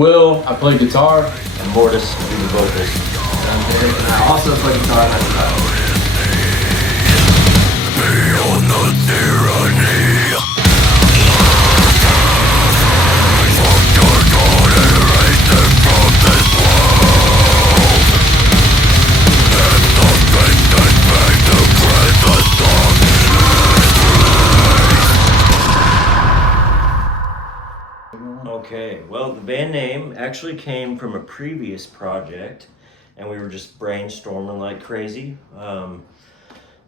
Will. I play guitar. And Mortis do the vocals. And I also play guitar and I guitar. Beyond the tyranny. Okay, well, the band name actually came from a previous project, and we were just brainstorming like crazy.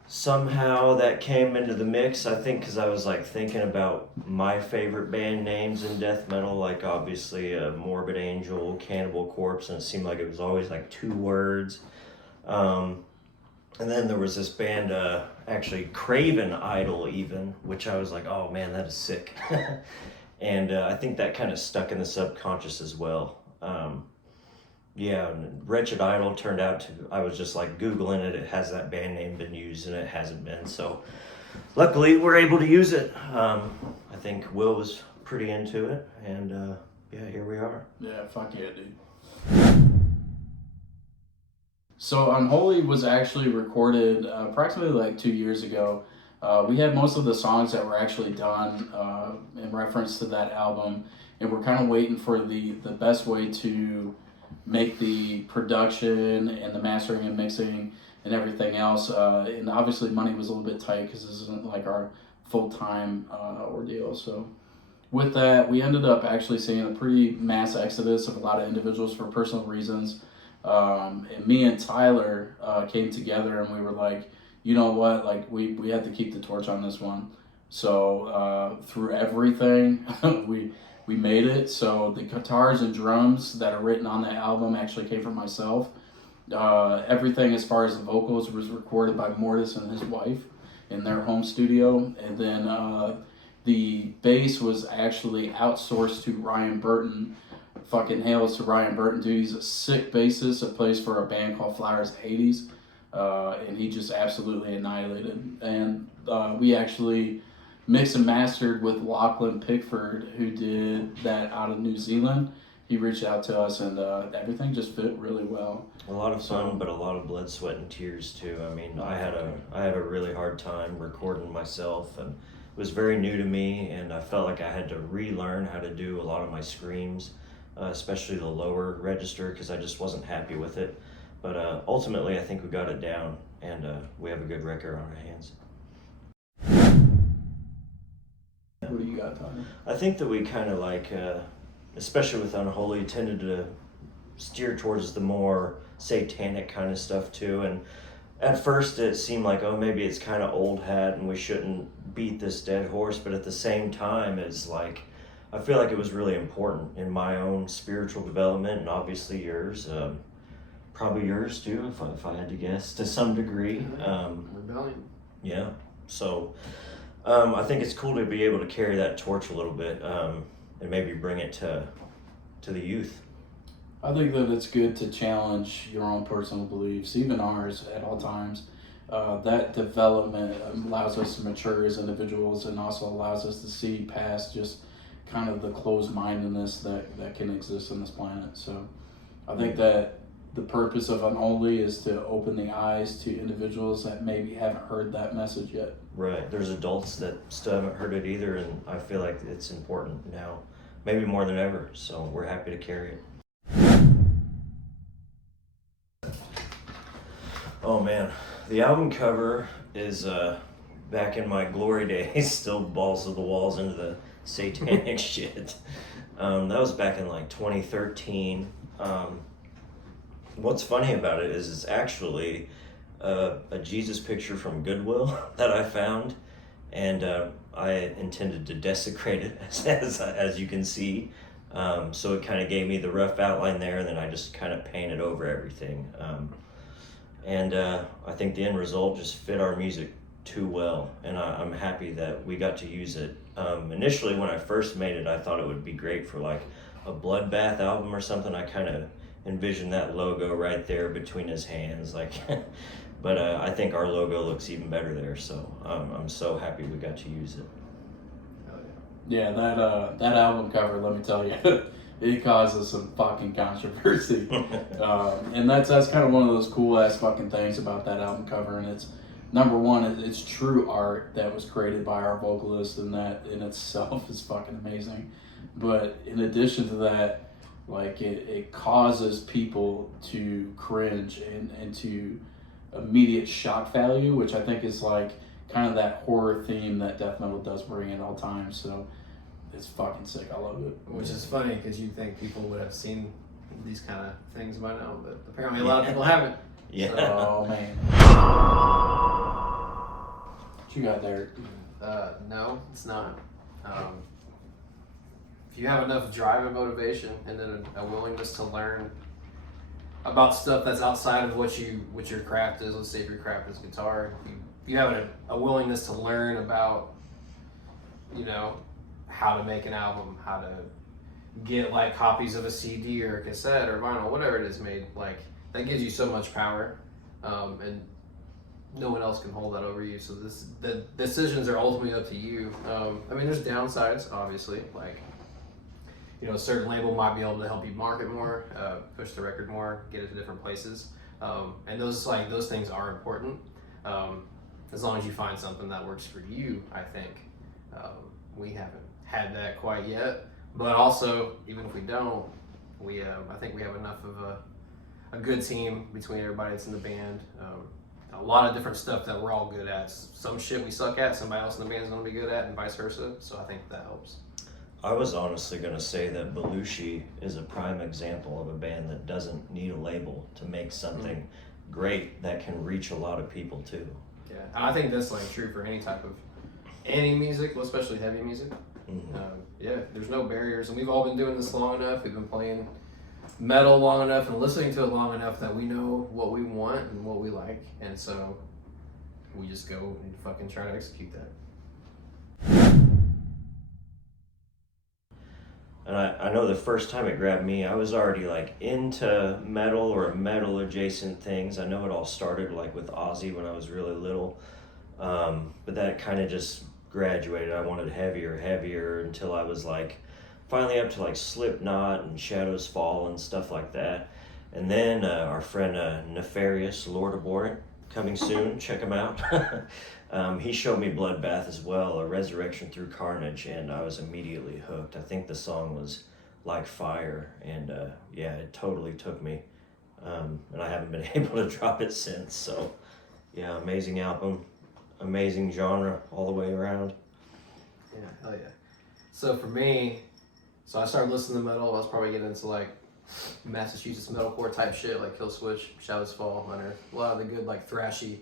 Somehow that came into the mix, I think, because I was like thinking about my favorite band names in death metal, like obviously Morbid Angel, Cannibal Corpse, and it seemed like it was always like 2 words. And then there was this band, actually Craven Idol even, which I was like, oh man, that is sick. And I think that kind of stuck in the subconscious as well. Yeah, Wretched Idol turned out to, I was just like Googling it, it has that band name been used and it hasn't been. So luckily we're able to use it. I think Will was pretty into it and yeah, here we are. Yeah, fuck yeah, dude. So Unholy was actually recorded approximately like 2 years ago. We had most of the songs that were actually done in reference to that album, and we're kind of waiting for the best way to make the production and the mastering and mixing and everything else. And obviously money was a little bit tight because this isn't like our full-time ordeal. So with that, we ended up actually seeing a pretty mass exodus of a lot of individuals for personal reasons. And me and Tyler came together and we were like, you know what, like we had to keep the torch on this one. So through everything, we made it. So the guitars and drums that are written on that album actually came from myself. Everything as far as the vocals was recorded by Mortis and his wife in their home studio. And then the bass was actually outsourced to Ryan Burton. Fucking hails to Ryan Burton, dude. He's a sick bassist that plays for a band called Flowers Hades. And he just absolutely annihilated. And we actually mixed and mastered with Lachlan Pickford, who did that out of New Zealand. He reached out to us and everything just fit really well. A lot of fun, but a lot of blood, sweat, and tears too. I mean, I had a really hard time recording myself, and it was very new to me, and I felt like I had to relearn how to do a lot of my screams, especially the lower register, because I just wasn't happy with it. But ultimately, I think we got it down, and we have a good record on our hands. What do you got, Tyler? I think that we kind of like, especially with Unholy, tended to steer towards the more satanic kind of stuff too. And at first it seemed like, oh, maybe it's kind of old hat and we shouldn't beat this dead horse. But at the same time, it's like, I feel like it was really important in my own spiritual development, and obviously yours. Probably yours too, if I had to guess, to some degree. Rebellion. Yeah, so I think it's cool to be able to carry that torch a little bit and maybe bring it to the youth. I think that it's good to challenge your own personal beliefs, even ours, at all times. That development allows us to mature as individuals and also allows us to see past just kind of the closed-mindedness that can exist on this planet. So I think that the purpose of Unholy is to open the eyes to individuals that maybe haven't heard that message yet. Right. There's adults that still haven't heard it either, and I feel like it's important now, maybe more than ever. So we're happy to carry it. Oh man, the album cover is back in my glory days, still balls to the walls into the satanic shit. That was back in like 2013. What's funny about it is it's actually a Jesus picture from Goodwill that I found, and I intended to desecrate it as you can see. So it kind of gave me the rough outline there, and then I just kind of painted over everything. And I think the end result just fit our music too well, and I'm happy that we got to use it. Initially, when I first made it, I thought it would be great for like a bloodbath album or something. I kind of envisioned that logo right there between his hands, like. But I think our logo looks even better there, so I'm so happy we got to use it. Yeah, that album cover, let me tell you, it causes some fucking controversy. And that's kind of one of those cool ass fucking things about that album cover. And it's, number one, it's true art that was created by our vocalist, and that in itself is fucking amazing. But in addition to that, like it causes people to cringe and to immediate shock value, which I think is like kind of that horror theme that death metal does bring at all times. So it's fucking sick. I love it. Which is funny because you think people would have seen these kind of things by now, but apparently a lot of people haven't. Yeah. Oh man. What you got there? No, it's not. If you have enough drive and motivation, and then a willingness to learn about stuff that's outside of what your craft is. Let's say if your craft is guitar, you have a willingness to learn about, how to make an album, how to get like copies of a CD or a cassette or vinyl, whatever it is made. Like that gives you so much power, and no one else can hold that over you. So the decisions are ultimately up to you. I mean, there's downsides, obviously, like. A certain label might be able to help you market more, push the record more, get it to different places, and those things are important. As long as you find something that works for you, I think. We haven't had that quite yet, but also even if we don't, I think we have enough of a good team between everybody that's in the band. A lot of different stuff that we're all good at. Some shit we suck at, somebody else in the band is going to be good at, and vice versa. So I think that helps. I was honestly going to say that Belushi is a prime example of a band that doesn't need a label to make something great that can reach a lot of people too. Yeah, and I think that's like true for any music, well, especially heavy music. Mm-hmm. Yeah, there's no barriers, and we've all been doing this long enough. We've been playing metal long enough and listening to it long enough that we know what we want and what we like, and so we just go and fucking try to execute that. And I know the first time it grabbed me, I was already like into metal or metal adjacent things. I know it all started like with Ozzy when I was really little, but that kind of just graduated. I wanted heavier until I was like finally up to like Slipknot and Shadows Fall and stuff like that. And then our friend Nefarious, Lord Abhorrent, coming soon, check him out. He showed me Bloodbath as well, A Resurrection Through Carnage, and I was immediately hooked. I think the song was Like Fire, and it totally took me. And I haven't been able to drop it since, so yeah, amazing album, amazing genre all the way around. Yeah, hell yeah. So for me, I started listening to metal. I was probably getting into like Massachusetts metalcore type shit, like Killswitch, Shadows Fall, Unearth. A lot of the good like thrashy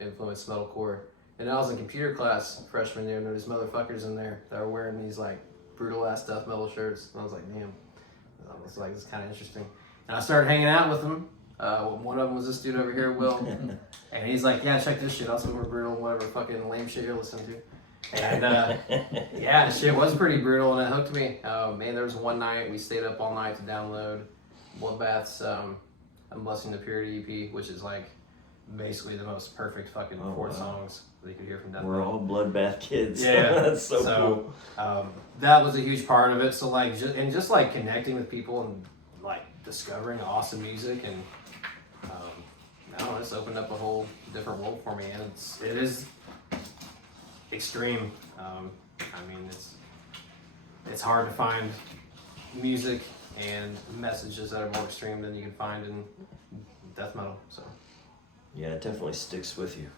influenced metalcore. And I was in computer class freshman year, and there was motherfuckers in there that were wearing these like brutal ass death metal shirts. And I was like, damn. I was like, this is kind of interesting. And I started hanging out with them. One of them was this dude over here, Will. And he's like, yeah, check this shit out, super brutal, whatever fucking lame shit you're listening to. And the shit was pretty brutal, and it hooked me. Man, there was one night we stayed up all night to download Bloodbath's Unblessing the Purity EP, which is like basically the most perfect fucking 4 songs that you could hear from Death We're Metal. all Bloodbath kids. Yeah, That's so cool. That was a huge part of it. So like, just like connecting with people and like discovering awesome music, and I don't know, it's opened up a whole different world for me, and it is extreme. I mean, it's hard to find music and messages that are more extreme than you can find in death metal. So Yeah, it definitely sticks with you.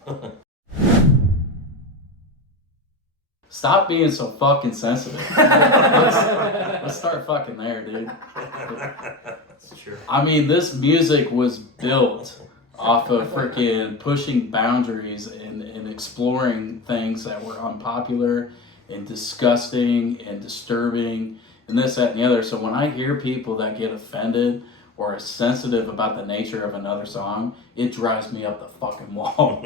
Stop being so fucking sensitive. Let's start fucking there, dude. that's true. I mean, this music was built off of freaking pushing boundaries and exploring things that were unpopular and disgusting and disturbing and this, that, and the other. So when I hear people that get offended or are sensitive about the nature of another song, it drives me up the fucking wall.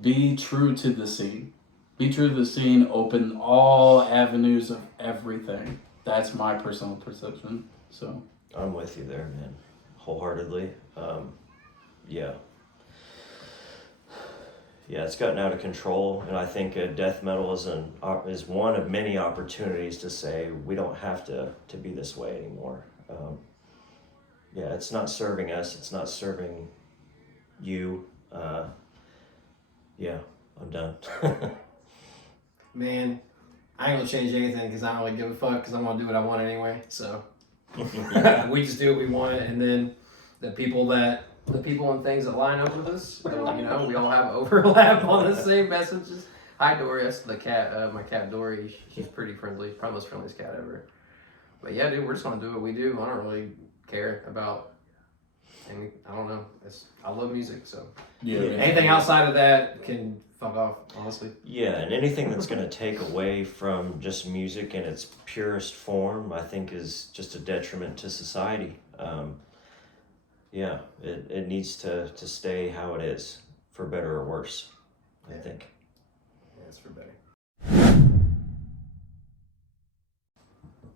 Be true to the scene. Be true to the scene. Open all avenues of everything. That's my personal perception. So I'm with you there, man. Wholeheartedly. Yeah. yeah, it's gotten out of control, and I think death metal is one of many opportunities to say we don't have to be this way anymore. Yeah, it's not serving us. It's not serving you. Yeah, I'm done. Man, I ain't gonna change anything because I don't really give a fuck because I'm gonna do what I want anyway. So we just do what we want, and then the people and things that line up with us, we all have overlap on the same messages. Hi Dory, that's the cat, my cat Dory. She's pretty friendly, probably the most friendliest cat ever. But yeah, dude, we're just gonna do what we do. I don't really care about any. I don't know. I love music, so anything outside of that can fuck off, honestly. Yeah, and anything that's going to take away from just music in its purest form, I think is just a detriment to society. Yeah, it needs to stay how it is, for better or worse, I think. Yeah, it's for better.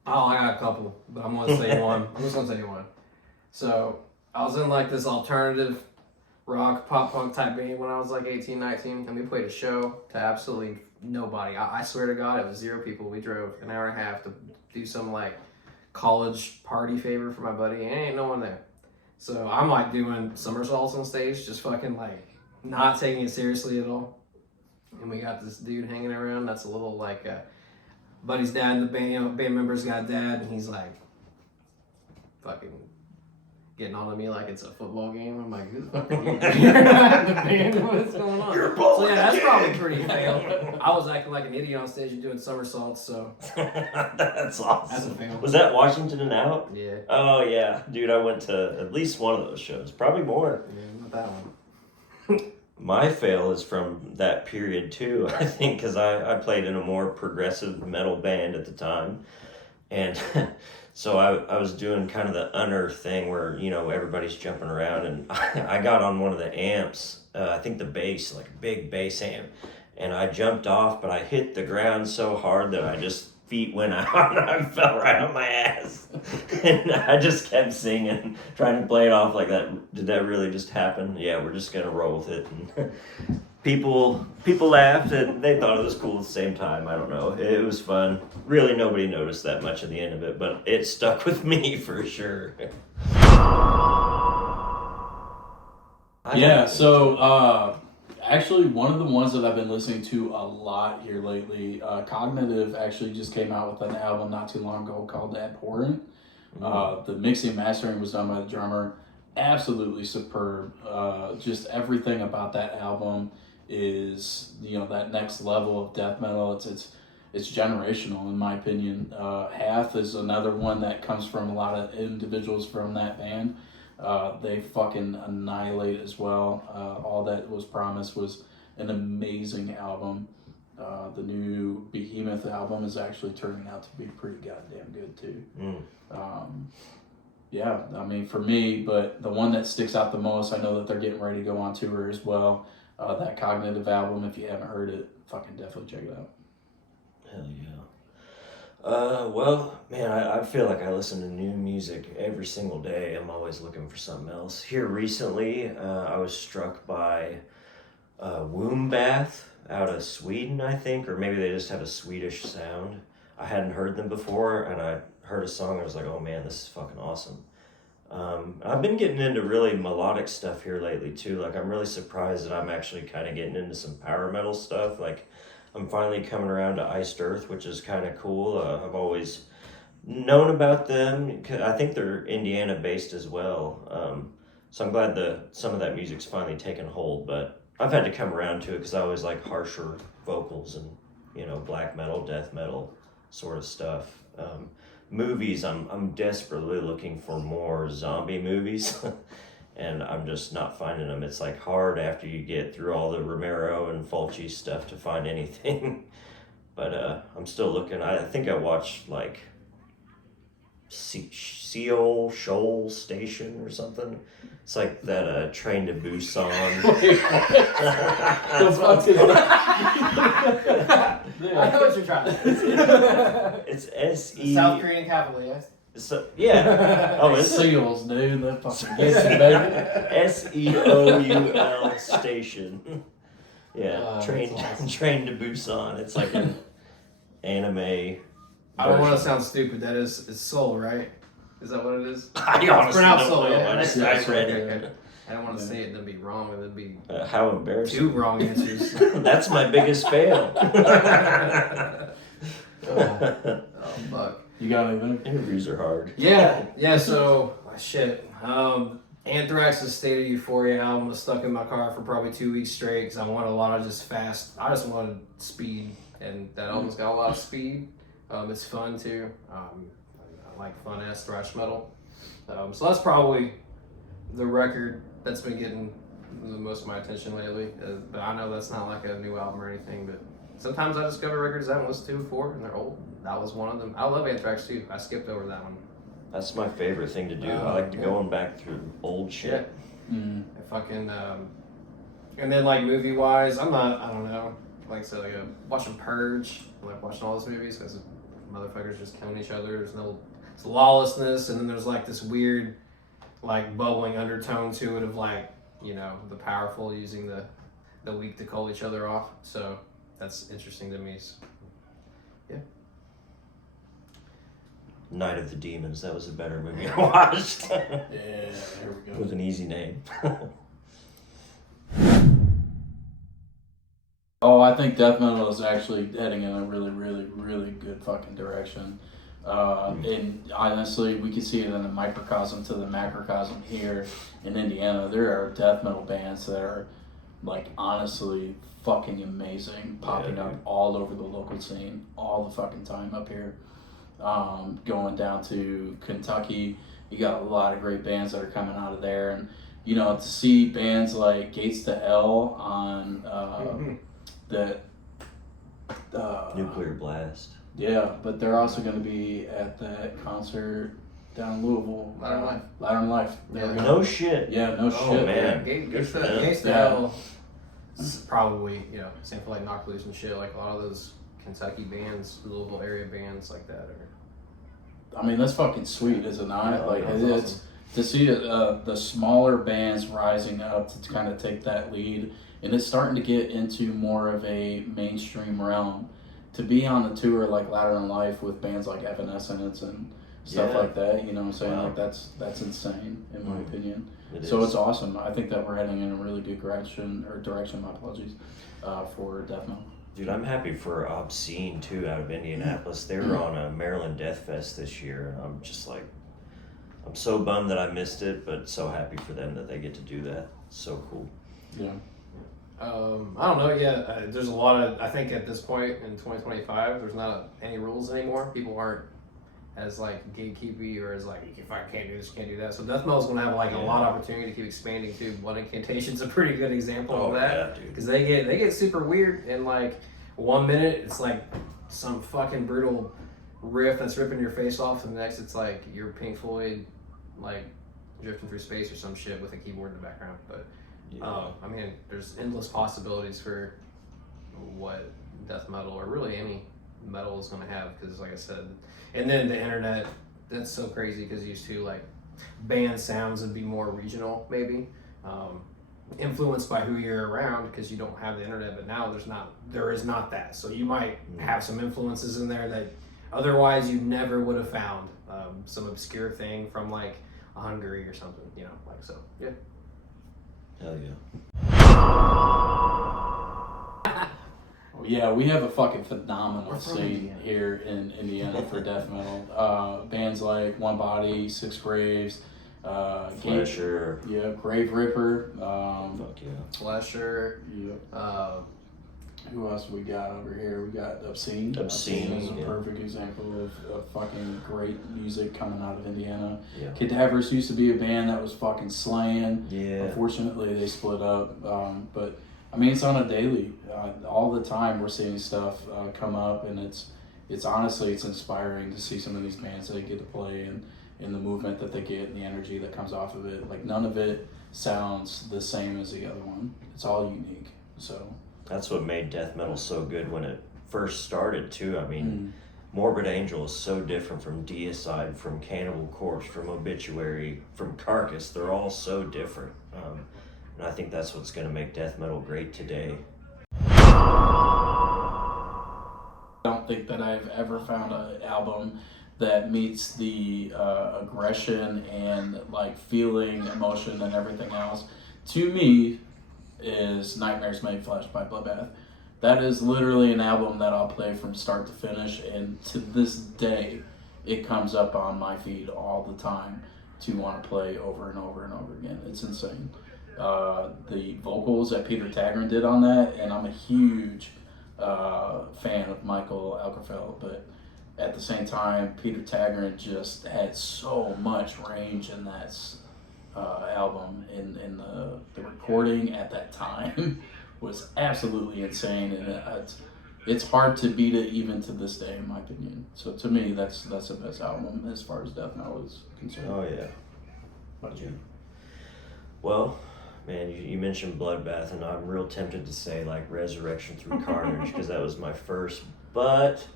Oh, I got a couple, but I'm gonna say one. I'm just gonna say one. So I was in like this alternative rock, pop punk type band when I was like 18, 19, and we played a show to absolutely nobody. I swear to God, it was 0 people. We drove an hour and a half to do some like college party favor for my buddy, and ain't no one there. So I'm like doing somersaults on stage, just fucking like not taking it seriously at all. And we got this dude hanging around that's a little like buddy's dad in the band, band member's got a dad, and he's like fucking getting on to me like it's a football game. I'm like, who the fuck are you? The band, what's going on? So yeah, that's probably pretty fail. I was acting like an idiot on stage and doing somersaults, so That's awesome. that's a fail. Was that Washington and Out? Yeah. Oh yeah, dude, I went to at least one of those shows, probably more. Yeah, not that one. My fail is from that period too, I think, because I played in a more progressive metal band at the time. And so I was doing kind of the unearth thing where, everybody's jumping around. And I got on one of the amps, I think the bass, like a big bass amp. And I jumped off, but I hit the ground so hard that feet went out and I fell right on my ass. And I just kept singing, trying to play it off like that. Did that really just happen? Yeah, we're just going to roll with it. And people laughed and they thought it was cool at the same time. I don't know. It was fun. Really, nobody noticed that much at the end of it, but it stuck with me for sure. Yeah, so actually one of the ones that I've been listening to a lot here lately, Cognitive actually just came out with an album not too long ago called Abhorrent. The mixing and mastering was done by the drummer. Absolutely superb. Just everything about that album is, that next level of death metal. It's generational in my opinion. Hath is another one that comes from a lot of individuals from that band. They fucking annihilate as well. All That Was Promised was an amazing album. The new Behemoth album is actually turning out to be pretty goddamn good too. Yeah, I mean for me, but the one that sticks out the most, I know that they're getting ready to go on tour as well. That Cognitive album, if you haven't heard it, fucking definitely check it out. Hell yeah. Well, man, I feel like I listen to new music every single day. I'm always looking for something else. Here recently, I was struck by Womb Bath out of Sweden, I think, or maybe they just have a Swedish sound. I hadn't heard them before, and I heard a song, and I was like, oh man, this is fucking awesome. I've been getting into really melodic stuff here lately, too. Like, I'm really surprised that I'm actually kind of getting into some power metal stuff. Like, I'm finally coming around to Iced Earth, which is kind of cool. I've always known about them. I think they're Indiana-based as well. So I'm glad some of that music's finally taken hold, but I've had to come around to it because I always like harsher vocals and, black metal, death metal sort of stuff. Movies, I'm desperately looking for more zombie movies. And I'm just not finding them. It's like hard after you get through all the Romero and Fulci stuff to find anything. But I'm still looking. I think I watched like Seoul Shoal Station or something. It's like that Train to Busan. I know what you're trying to say. It's S-E... South Korean capital, yes. So, yeah. Oh, it's Seals, dude. That fucking gets you, baby. Seoul Station. Yeah, It's awesome. Train to Busan. It's like an anime. I don't want to version. sound stupid. It's Soul, right? Is that what it is? I It's honestly pronounced don't Soul, know. yeah. I just Yeah, I read Soul, it. yeah. I don't want to say it and then be wrong, and then be How embarrassing. 2 wrong answers. That's my biggest fail. Oh, fuck. You got anything? Interviews are hard. Yeah. So shit. Anthrax's State of Euphoria album was stuck in my car for probably 2 weeks straight because I wanted a lot of just fast. I just wanted speed, and that album's got a lot of speed. It's fun too. I like fun ass thrash metal. So that's probably the record that's been getting the most of my attention lately. But I know that's not like a new album or anything. But sometimes I discover records I haven't listened to before, and they're old. That was one of them. I love Anthrax too. I skipped over that one. That's my favorite thing to do. I like to going back through old shit. Mm. I fucking and then like movie wise, I don't know. Like I said, like watching Purge, I like watching all those movies because motherfuckers just killing each other. It's lawlessness, and then there's like this weird, like bubbling undertone to it of like, you know, the powerful using the weak to call each other off. So that's interesting to me. So, yeah. Night of the Demons. That was a better movie I watched. Yeah, there we go. With an easy name. Oh, I think death metal is actually heading in a really, really, really good fucking direction. And honestly, we can see it in the microcosm to the macrocosm here in Indiana. There are death metal bands that are, like, honestly fucking amazing, popping up all over the local scene all the fucking time up here. Going down to Kentucky, you got a lot of great bands that are coming out of there. And, you know, to see bands like Gates to Hell on the Nuclear Blast. yeah, but they're also going to be at that concert down in Louisville. Louder Than Life. Louder Than Life. There we go. No shit. Yeah, no Oh, shit. man. Gates to Yeah. Hell is probably, you know, same for like Knock Loose and shit. Like a lot of those Kentucky bands, Louisville area bands like that are. I mean, that's fucking sweet, is it not? Yeah, like, that's it's awesome. to see the smaller bands rising up to kind of take that lead, and it's starting to get into more of a mainstream realm. To be on a tour like Louder Than Life with bands like Evanescence and stuff Yeah. like that, you know what I'm saying? Wow. Like that's insane in my opinion. It So is. it's awesome. I think that we're heading in a really good direction. My apologies, for death metal. Dude, I'm happy for Obscene too out of Indianapolis. They were on a Maryland Death Fest this year, and I'm just like, I'm so bummed that I missed it, but so happy for them that they get to do that. So cool. Yeah. I don't know. Yeah, there's a lot of. I think at this point in 2025, there's not any rules anymore. People aren't as like gatekeepy or as like if I can't do this, can't do that. So death metal's gonna have like a lot of opportunity to keep expanding too. Blood Incantation's a pretty good example of that yeah, dude. because they get super weird and like 1 minute it's like some fucking brutal riff that's ripping your face off, and the next it's like you're Pink Floyd like drifting through space or some shit with a keyboard in the background, but. I mean, there's endless possibilities for what death metal or really any metal is going to have because, like I said, and then the internet, that's so crazy because used to like band sounds would be more regional, maybe influenced by who you're around because you don't have the internet. But now there is not that. So you might have some influences in there that otherwise you never would have found. Some obscure thing from like Hungary or something, you know, like so. Yeah. Hell yeah. Yeah, we have a fucking phenomenal We're from scene Indiana. here in Indiana for death metal. Bands like One Body, Six Graves, Flesher. yeah, Grave Ripper. Fuck yeah. Flesher. Yeah. Who else we got over here? We got Obscene. Obscene, is a yeah. perfect example of fucking great music coming out of Indiana. Yeah. Cadavers used to be a band that was fucking slaying. Yeah. Unfortunately, they split up. But I mean, it's on a daily. All the time we're seeing stuff come up, and it's honestly it's inspiring to see some of these bands that get to play and the movement that they get and the energy that comes off of it. Like none of it sounds the same as the other one. It's all unique. So. That's what made death metal so good when it first started too. I mean, Morbid Angel is so different from Deicide, from Cannibal Corpse, from Obituary, from Carcass. They're all so different. And I think that's what's going to make death metal great today. I don't think that I've ever found an album that meets the aggression and like feeling, emotion, and everything else. To me, is Nightmares Made Flesh by Bloodbath. That is literally an album that I'll play from start to finish, and to this day, it comes up on my feed all the time to want to play over and over and over again. It's insane. The vocals that Peter Taggart did on that, and I'm a huge fan of Michael Alkerfeld, but at the same time, Peter Taggart just had so much range in that album, in the recording at that time was absolutely insane, and it's hard to beat it even to this day, in my opinion. So to me, that's the best album as far as death metal is concerned. Oh yeah. What about you? Well, man, you mentioned Bloodbath, and I'm real tempted to say like Resurrection Through Carnage because that was my first. But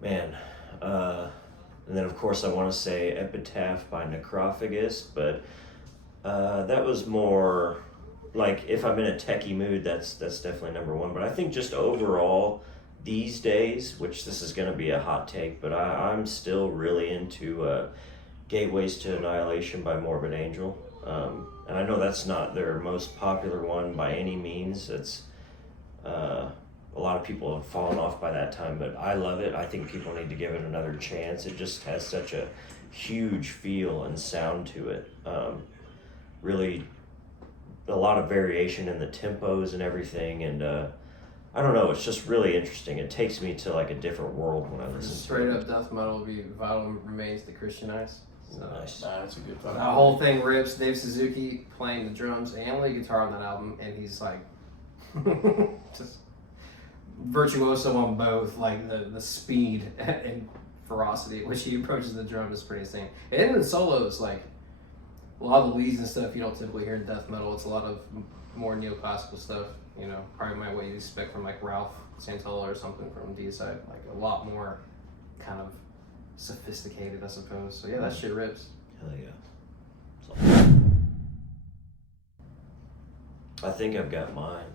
man, and then of course I want to say Epitaph by Necrophagus, but that was more like if I'm in a techie mood, that's definitely number one. But I think just overall these days, which this is going to be a hot take, but I'm still really into Gateways to Annihilation by Morbid Angel. And I know that's not their most popular one by any means. It's a lot of people have fallen off by that time, but I love it. I think people need to give it another chance. It just has such a huge feel and sound to it. Really a lot of variation in the tempos and everything, and I don't know, it's just really interesting. It takes me to like a different world when I listen to it. Straight up death metal would be Vital Remains to Christianize. So Nice. That's a good one. that whole thing rips. Dave Suzuki playing the drums and lead guitar on that album, and he's like just virtuoso on both, like the speed and ferocity at which he approaches the drum is pretty insane. And in the solos, like a lot of the leads and stuff you don't typically hear in death metal. It's a lot of more neoclassical stuff, you know, probably what you expect from like Ralph Santola or something from Deicide, like a lot more kind of sophisticated, I suppose. So yeah, that shit rips. Hell yeah. I think I've got mine.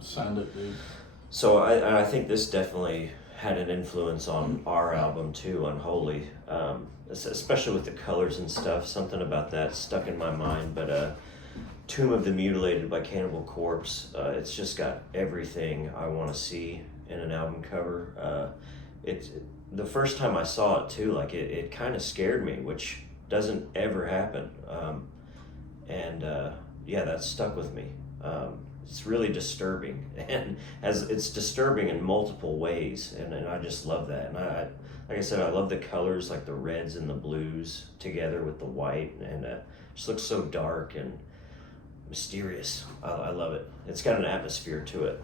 Send it, dude. So I think this definitely had an influence on our album too, Unholy. Especially with the colors and stuff. Something about that stuck in my mind. But Tomb of the Mutilated by Cannibal Corpse. It's just got everything I want to see in an album cover. It's the first time I saw it too. Like it kind of scared me, which doesn't ever happen. Yeah, that stuck with me. It's really disturbing, and as it's disturbing in multiple ways, and I just love that. And I like I said, I love the colors, like the reds and the blues together with the white, and it just looks so dark and mysterious. I love it. It's got an atmosphere to it.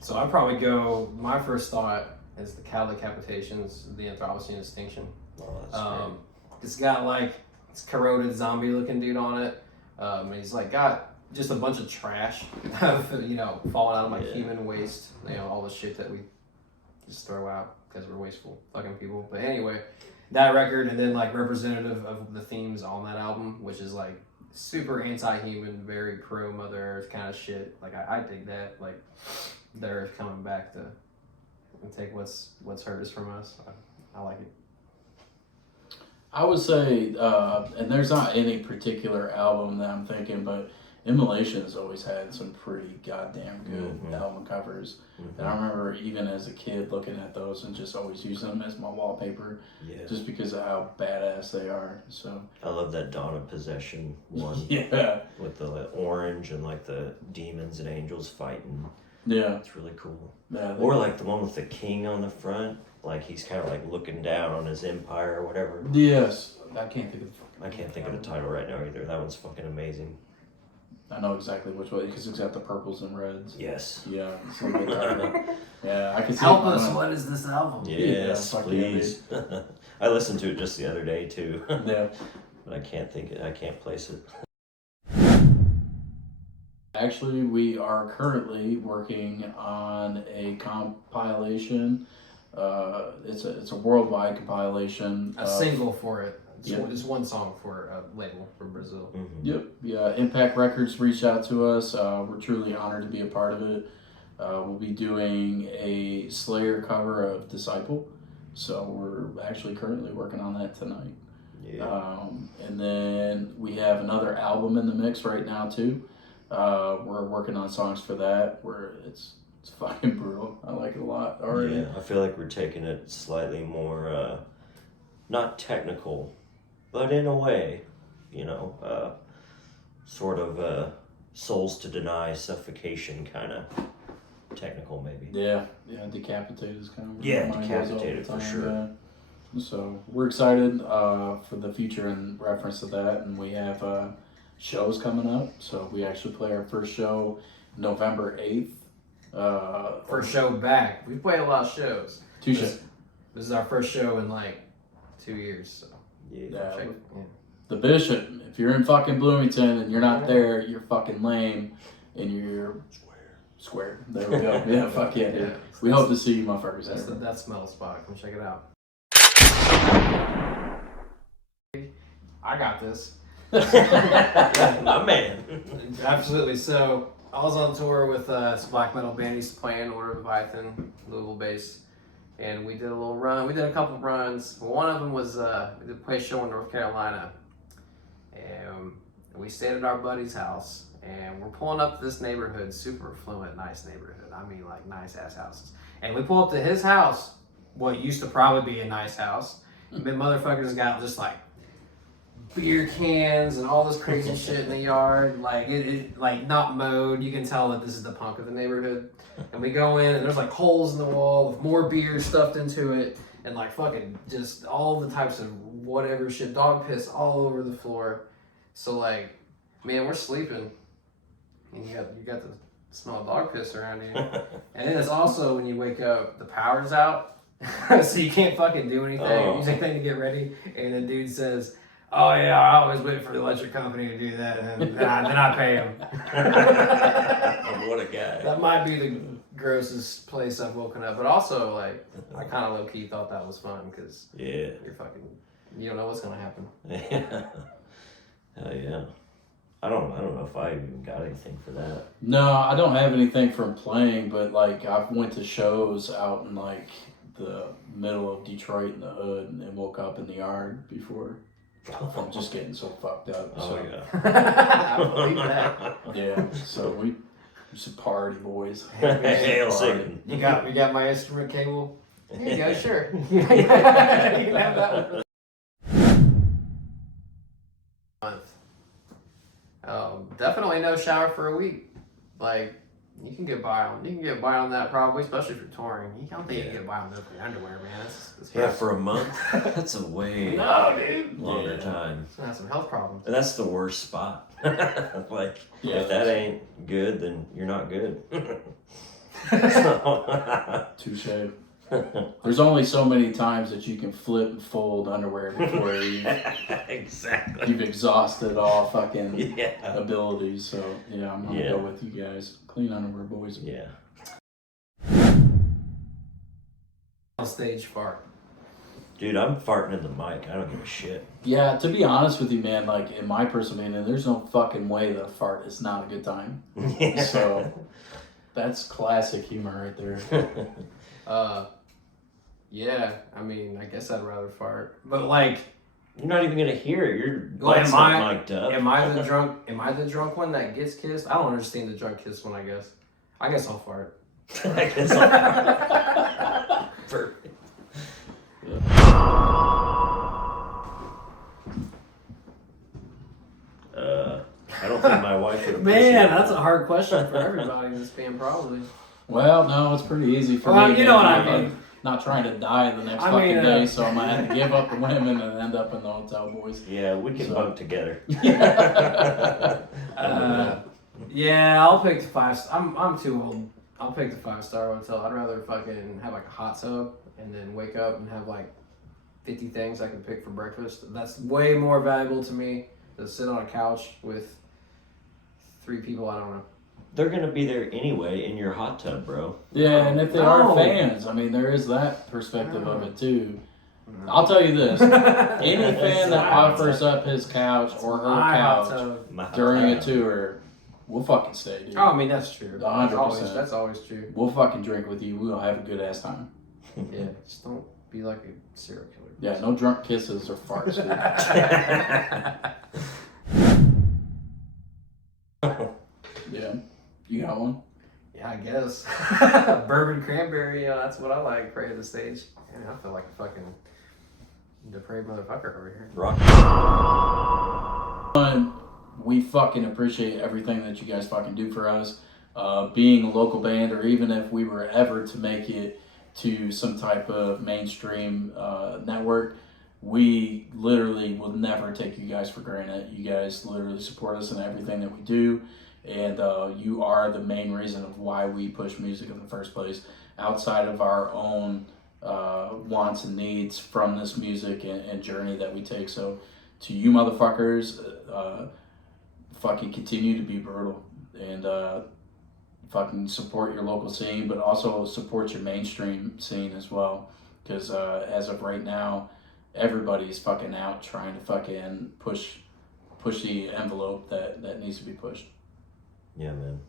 So I'd probably go, my first thought is the Cattle Decapitations, the Anthropocene Extinction. Oh, that's great. It's got like this corroded zombie looking dude on it. And he's like got just a bunch of trash, you know, falling out of like human waste, you know, all the shit that we just throw out because we're wasteful fucking people. But anyway, that record, and then like representative of the themes on that album, which is like super anti-human, very pro Mother Earth kind of shit. Like I dig that. Like the Earth coming back to and take what's hurt us from us. I like it. I would say, and there's not any particular album that I'm thinking, but Immolation has always had some pretty goddamn good album covers. And I remember even as a kid looking at those and just always using them as my wallpaper, just because of how badass they are. So I love that Dawn of Possession one. yeah, With the orange and like the demons and angels fighting. yeah, It's really cool. yeah. Or like the one with the king on the front, like he's kind of like looking down on his empire or whatever. Yes, I can't think of. I can't think of the title right now either. That one's fucking amazing. I know exactly which one because it's got the purples and reds. Yes. Yeah, it's a good title. Yeah, I can see. Help it us! coming. What is this album? Yes, fuck yeah, please. I listened to it just the other day too, Yeah. but I can't place it. Actually, we are currently working on a compilation. It's a worldwide compilation. A single for it. Just one song for a label from Brazil. Mm-hmm. Yep. Yeah. Impact Records reached out to us. We're truly honored to be a part of it. We'll be doing a Slayer cover of Disciple. So we're actually currently working on that tonight. Yeah. And then we have another album in the mix right now too. We're working on songs for that. Where it's fucking brutal. I like it a lot already. Yeah, I feel like we're taking it slightly more, not technical, but in a way, sort of souls to deny, suffocation kind of technical maybe. Yeah. Decapitated is kind of Yeah, where mine goes all the Decapitated for time, sure. yeah. So we're excited for the future in reference to that, and we have shows coming up. So we actually play our first show November 8th. First show back. We played a lot of shows. Touche. This is our first show in like 2 years. So Yeah. check, The Bishop. If you're in fucking Bloomington and you're not there, you're fucking lame, and you're square. There we go. Yeah, fuck yeah, dude. We hope to see you, motherfuckers. That's the Death Smell spot. Come check it out. I got this. My man. Absolutely. So I was on tour with this black metal band used to play in, Order of Leviathan, Louisville based, and we did a little run. We did a couple runs. One of them was we did play a show in North Carolina, and we stayed at our buddy's house. And we're pulling up to this neighborhood, super affluent, nice neighborhood. I mean, like nice ass houses. And we pull up to his house, what used to probably be a nice house. But motherfuckers got just like beer cans and all this crazy shit in the yard, like it like not mowed. You can tell that this is the punk of the neighborhood. And we go in and there's like holes in the wall with more beer stuffed into it, and like fucking just all the types of whatever shit, dog piss all over the floor. So like, man, we're sleeping, and you got the smell of dog piss around you. And then it's also when you wake up, the power's out, so you can't fucking do anything. Oh. You take thing to get ready, and the dude says, "Oh yeah, I always wait for the electric company to do that, and then I pay them." What a guy. That might be the grossest place I've woken up, but also like I kind of low key thought that was fun because Yeah. you don't know what's gonna happen. Yeah. Hell yeah. I don't know if I even got anything for that. No, I don't have anything from playing, but like I've went to shows out in like the middle of Detroit in the hood and woke up in the yard before from just getting so fucked up. Oh So yeah. I believe that. yeah, so we just party boys. Hail Party. Satan. You got my instrument cable? Here you go, sure. You can have that one. Definitely no shower for a week. Like you can get by on that probably, especially if you're touring. I don't think you can get by on no underwear, man. That's Yeah, for a month. That's a way no, dude. longer Yeah. time. It's gonna have some health problems. And that's the worst spot. Like, Yeah, if that ain't good, then you're not good. So, Touche. There's only so many times that you can flip and fold underwear before exactly. you've exhausted all fucking Yeah. abilities. So yeah, I'm gonna Yeah. go with you guys. Clean underwear, boys. Yeah. On stage fart. Dude, I'm farting in the mic. I don't give a shit. Yeah, to be honest with you, man, like in my personal opinion, there's no fucking way that a fart is not a good time. So that's classic humor right there. Yeah, I mean, I guess I'd rather fart. But like, You're not even gonna hear it. Your Well, butt's am I- not mic'd up. am I the drunk one that gets kissed? I don't understand the drunk kiss one, I guess. I guess I'll fart. I guess I'll- Perfect. I don't think my wife would appreciate Man, that. that's a hard question for everybody in this band, probably. Well, no, it's pretty easy for Well, me. you know what man. I I'm mean. Not trying to die the next I fucking mean, day, so I'm gonna have to give up the women and end up in the hotel, boys. Yeah, we can So- bunk together. Yeah, I'll pick the 5. I'm too old. I'll pick the 5-star hotel. I'd rather fucking have like a hot tub and then wake up and have like 50 things I can pick for breakfast. That's way more valuable to me than sit on a couch with 3 people I don't know. They're gonna be there anyway in your hot tub, bro. Yeah, and if they No. are fans, I mean, there is that perspective of it too. I'll tell you this: any fan that offers up his couch or her couch during a tour, we'll fucking stay, dude. Oh, I mean that's true. 100%. That's always true. We'll fucking drink with you. We'll have a good ass time. Yeah, just don't be like a serial killer. Yeah, no drunk kisses or farts, dude. Yeah, you got one? Yeah, I guess. Bourbon cranberry, that's what I like right at the stage. Man, I feel like a fucking depraved motherfucker over here. Rock. One, we fucking appreciate everything that you guys fucking do for us. Being a local band, or even if we were ever to make it to some type of mainstream network, we literally will never take you guys for granted. You guys literally support us in everything that we do, and you are the main reason of why we push music in the first place, outside of our own wants and needs from this music and journey that we take. So to you motherfuckers, fucking continue to be brutal, and fucking support your local scene, but also support your mainstream scene as well, because as of right now, everybody's fucking out trying to fucking push the envelope that needs to be pushed. Yeah, man.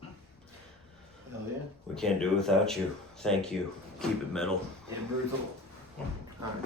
Hell yeah. We can't do it without you. Thank you. Keep it metal. Yeah, brutal. Alright.